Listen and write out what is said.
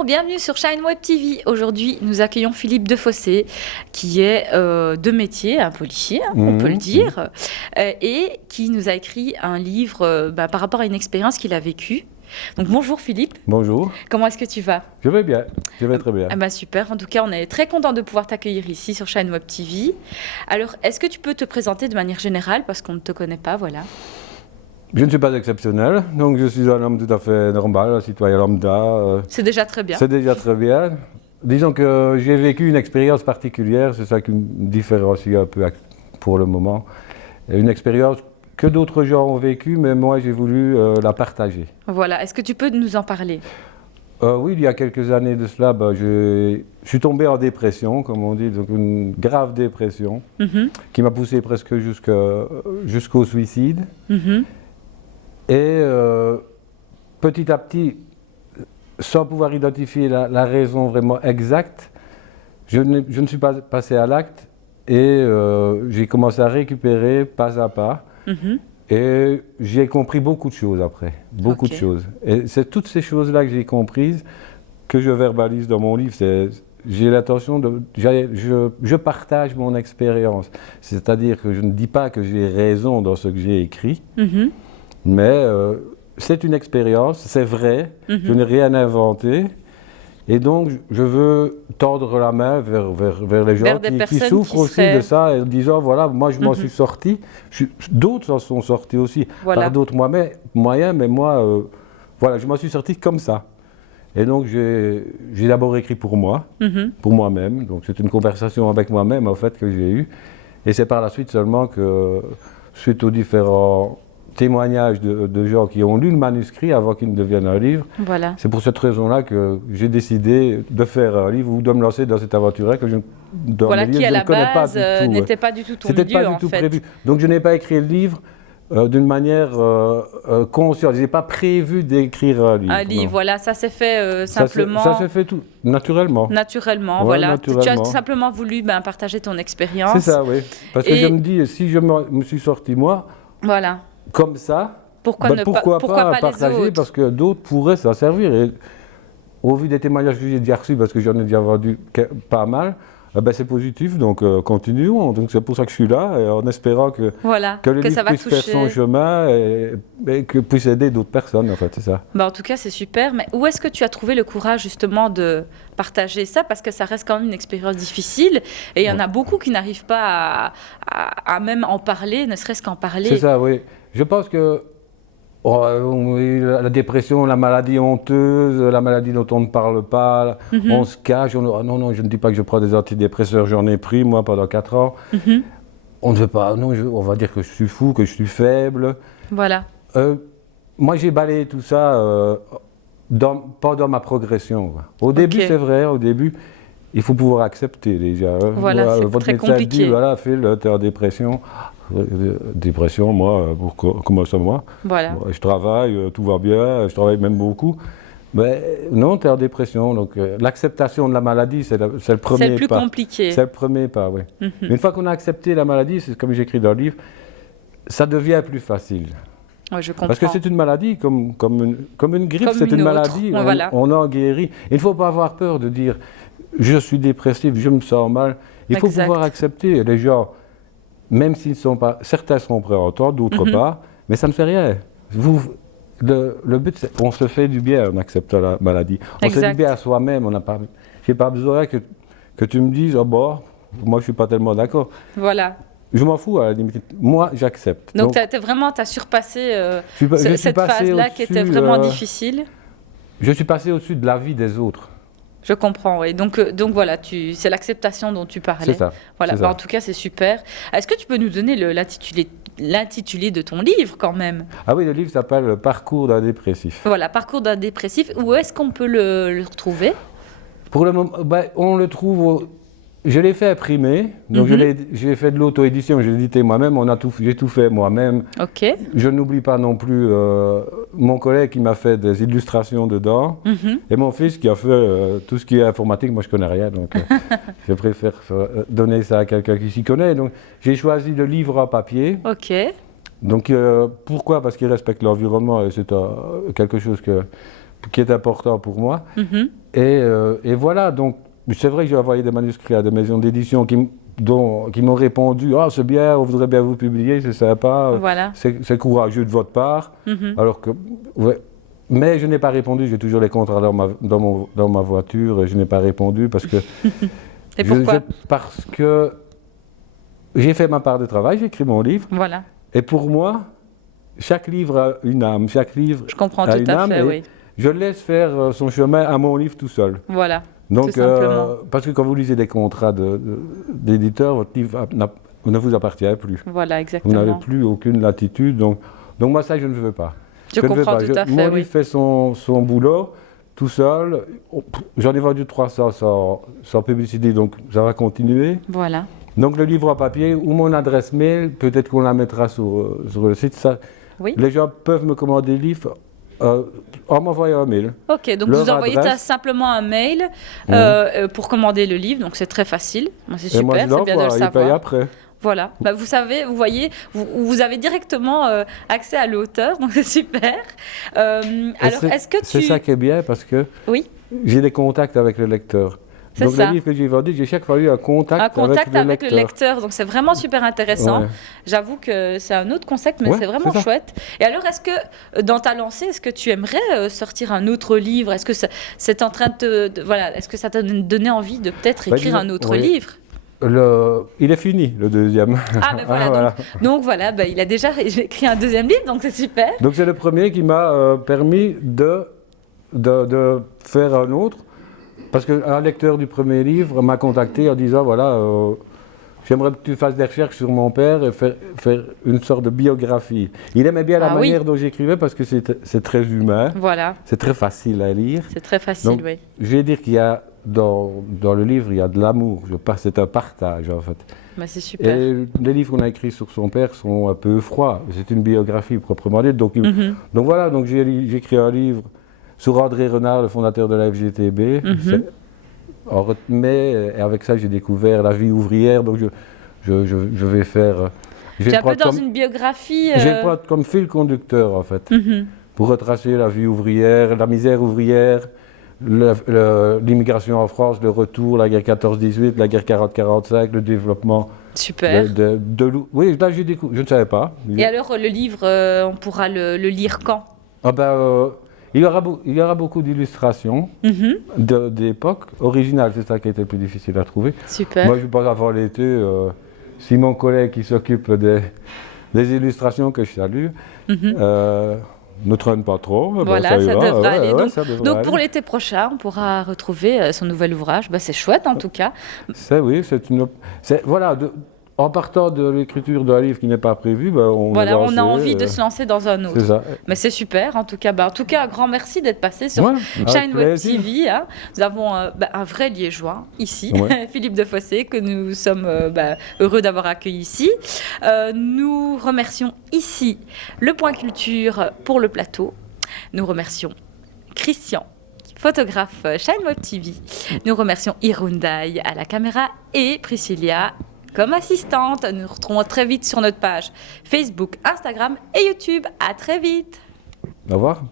Bonjour, bienvenue sur Shine Web TV. Aujourd'hui, nous accueillons Philippe Defossé, qui est de métier, un policier, on peut le dire, et qui nous a écrit un livre par rapport à une expérience qu'il a vécue. Donc bonjour Philippe. Bonjour. Comment est-ce que tu vas? Je vais bien, je vais très bien. Super, en tout cas on est très content de pouvoir t'accueillir ici sur Shine Web TV. Alors est-ce que tu peux te présenter de manière générale parce qu'on ne te connaît pas, voilà. Je ne suis pas exceptionnel, donc je suis un homme tout à fait normal, un citoyen lambda. C'est déjà très bien. C'est déjà très bien. Disons que j'ai vécu une expérience particulière, c'est ça qui me différencie un peu pour le moment. Une expérience que d'autres gens ont vécue, mais moi j'ai voulu la partager. Voilà, est-ce que tu peux nous en parler? Oui, il y a quelques années de cela, je suis tombé en dépression, comme on dit, donc une grave dépression, qui m'a poussé presque jusqu'au suicide. Et petit à petit, sans pouvoir identifier la raison vraiment exacte, je ne suis pas passé à l'acte et j'ai commencé à récupérer pas à pas. Et j'ai compris beaucoup de choses après, beaucoup de choses. Et c'est toutes ces choses-là que j'ai comprises que je verbalise dans mon livre. J'ai l'intention je partage mon expérience. C'est-à-dire que je ne dis pas que j'ai raison dans ce que j'ai écrit, mais c'est une expérience, c'est vrai, je n'ai rien inventé. Et donc, je veux tordre la main vers les gens qui souffrent aussi de ça, et en disant, voilà, moi je m'en suis sorti, d'autres s'en sont sortis aussi, par d'autres moyens, mais moi, voilà, je m'en suis sorti comme ça. Et donc, j'ai d'abord écrit pour moi, pour moi-même, donc c'est une conversation avec moi-même, en fait, que j'ai eue. Et c'est par la suite seulement que, suite aux différents témoignages de gens qui ont lu le manuscrit avant qu'il ne devienne un livre. Voilà. C'est pour cette raison-là que j'ai décidé de faire un livre ou de me lancer dans cette aventure-là que je ne connais pas du tout. N'était pas du tout ton milieu, pas du tout prévu. Donc je n'ai pas écrit le livre d'une manière consciente. Je n'ai pas prévu d'écrire un livre. Un livre, voilà, ça s'est fait simplement. Ça s'est fait tout naturellement. Naturellement, voilà. Naturellement. Tu as tout simplement voulu partager ton expérience. C'est ça, oui. Parce que je me dis, si je me suis sorti moi. Voilà. Comme ça, pourquoi pas partager, parce que d'autres pourraient s'en servir. Et au vu des témoignages que j'ai déjà reçus, parce que j'en ai déjà vendu pas mal, c'est positif, donc continuons. Donc c'est pour ça que je suis là, et en espérant que le livre puisse faire son chemin et que puisse aider d'autres personnes, en fait, c'est ça. En tout cas, c'est super. Mais où est-ce que tu as trouvé le courage, justement, de partager ça? Parce que ça reste quand même une expérience difficile, et il y en a beaucoup qui n'arrivent pas à même en parler, ne serait-ce qu'en parler. C'est ça, oui. Je pense que la dépression, la maladie honteuse, la maladie dont on ne parle pas, on se cache. Non, je ne dis pas que je prends des antidépresseurs, j'en ai pris moi pendant 4 ans. On ne veut pas, non, on va dire que je suis fou, que je suis faible. Voilà. Moi j'ai balayé tout ça pendant ma progression. Au début, c'est vrai, au début, il faut pouvoir accepter déjà. Voilà, c'est très compliqué. Dit, voilà, Phil, t'es en dépression. Dépression, moi, comment ça, moi? Voilà. Je travaille, tout va bien, je travaille même beaucoup. Mais non, tu es en dépression. Donc l'acceptation de la maladie, c'est le premier pas. C'est le plus compliqué. C'est le premier pas, oui. Mais une fois qu'on a accepté la maladie, c'est comme j'écris dans le livre, ça devient plus facile. Oui, je comprends. Parce que c'est une maladie, comme une grippe, c'est une maladie, on en guérit. Il ne faut pas avoir peur de dire « je suis dépressif, je me sens mal ». Il faut pouvoir accepter les gens. Même s'ils ne sont pas, certains seront prêts à entendre, d'autres pas, mais ça ne fait rien. Le but, c'est qu'on se fait du bien en acceptant la maladie. On se fait du bien à soi-même. Je n'ai pas besoin que tu me dises, oh bon, moi je ne suis pas tellement d'accord. Voilà. Je m'en fous à la limite. Moi, j'accepte. Donc tu as surpassé cette phase-là qui était vraiment difficile. Je suis passé au-dessus de la vie des autres. Je comprends, oui. Donc voilà, c'est l'acceptation dont tu parlais. C'est ça. Voilà. En tout cas, c'est super. Est-ce que tu peux nous donner l'intitulé de ton livre, quand même? Ah oui, le livre s'appelle « Parcours d'un dépressif ». Voilà, « Parcours d'un dépressif ». Où est-ce qu'on peut le retrouver? Pour le moment, on le trouve... Je l'ai fait imprimer, donc j'ai fait de l'auto-édition, j'ai édité moi-même, j'ai tout fait moi-même. Je n'oublie pas non plus mon collègue qui m'a fait des illustrations dedans, et mon fils qui a fait tout ce qui est informatique. Moi je connais rien, donc je préfère donner ça à quelqu'un qui s'y connaît. Donc j'ai choisi le livre en papier. Donc pourquoi? Parce qu'il respecte l'environnement, et c'est quelque chose qui est important pour moi. Et voilà, donc c'est vrai que j'ai envoyé des manuscrits à des maisons d'édition qui m'ont répondu « Ah, c'est bien, on voudrait bien vous publier, c'est sympa, c'est courageux de votre part. Alors que, mais je n'ai pas répondu, j'ai toujours les contrats dans ma voiture, et je n'ai pas répondu parce que... Et pourquoi? Parce que j'ai fait ma part de travail, j'ai écrit mon livre. Voilà. Et pour moi, chaque livre a une âme, chaque livre je comprends a tout une à âme. fait, oui. Je laisse faire son chemin à mon livre tout seul. Voilà. Donc, tout simplement. Parce que quand vous lisez des contrats d'éditeurs, votre livre ne vous appartient plus. Voilà, exactement. Vous n'avez plus aucune latitude. Donc moi, ça, je ne veux pas. Je comprends tout à fait. Mon livre fait son boulot tout seul. J'en ai vendu 300 sans publicité, donc ça va continuer. Voilà. Donc le livre en papier ou mon adresse mail, peut-être qu'on la mettra sur le site. Ça, les gens peuvent me commander le livre en m'envoyant un mail. Ok, donc vous envoyez simplement un mail pour commander le livre, donc c'est très facile. C'est super, c'est bien de le savoir. Paye après. Voilà, bah, vous savez, vous voyez, vous avez directement accès à l'auteur, donc c'est super. Alors, est-ce que c'est ça qui est bien parce que j'ai des contacts avec le lecteur. Donc le livre que j'ai vendu, j'ai chaque fois eu un contact avec le lecteur. Donc c'est vraiment super intéressant. Ouais. J'avoue que c'est un autre concept, mais c'est vraiment chouette. Et alors, est-ce que dans ta lancée, est-ce que tu aimerais sortir un autre livre? Est-ce que c'est en train de voilà, est-ce que ça t'a donné envie de peut-être écrire un autre livre? Il est fini, le deuxième. Ah ben voilà, donc voilà, il a déjà écrit un deuxième livre, donc c'est super. Donc c'est le premier qui m'a permis de faire un autre. Parce qu'un lecteur du premier livre m'a contacté en disant, voilà, j'aimerais que tu fasses des recherches sur mon père et faire une sorte de biographie. Il aimait bien la manière dont j'écrivais parce que c'est très humain. Voilà. C'est très facile à lire. C'est très facile, donc, je vais dire qu'il y a, dans le livre, il y a de l'amour. C'est un partage, en fait. Bah, c'est super. Et les livres qu'on a écrits sur son père sont un peu froids. C'est une biographie proprement dite. Donc, donc voilà, donc j'ai écrit un livre sur André Renard, le fondateur de la FGTB. Mais avec ça, j'ai découvert la vie ouvrière, donc je vais faire... Tu es un peu dans une biographie... Je vais le prendre comme fil conducteur, en fait, pour retracer la vie ouvrière, la misère ouvrière, l'immigration en France, le retour, la guerre 14-18, la guerre 40-45, le développement... Super. Oui, là, j'ai découvert, je ne savais pas. Et alors, le livre, on pourra le lire quand? Il y aura beaucoup d'illustrations d'époque originales, c'est ça qui a été le plus difficile à trouver. Super. Moi, je pense avant l'été, si mon collègue qui s'occupe des illustrations que je salue, ne traîne pas trop. Voilà, ça devrait aller. Donc pour l'été prochain, on pourra retrouver son nouvel ouvrage. C'est chouette en tout cas. Voilà. En partant de l'écriture d'un livre qui n'est pas prévu, on a envie de se lancer dans un autre. C'est ça. Mais c'est super, en tout cas. Un grand merci d'être passé sur Shine Web TV. Hein. Nous avons un vrai liégeois ici, Philippe Defossé, que nous sommes heureux d'avoir accueilli ici. Nous remercions ici le Point Culture pour le plateau. Nous remercions Christian, photographe Shine Web TV. Nous remercions Irundai à la caméra et Priscilla comme assistante. Nous nous retrouvons très vite sur notre page Facebook, Instagram et YouTube. À très vite. Au revoir.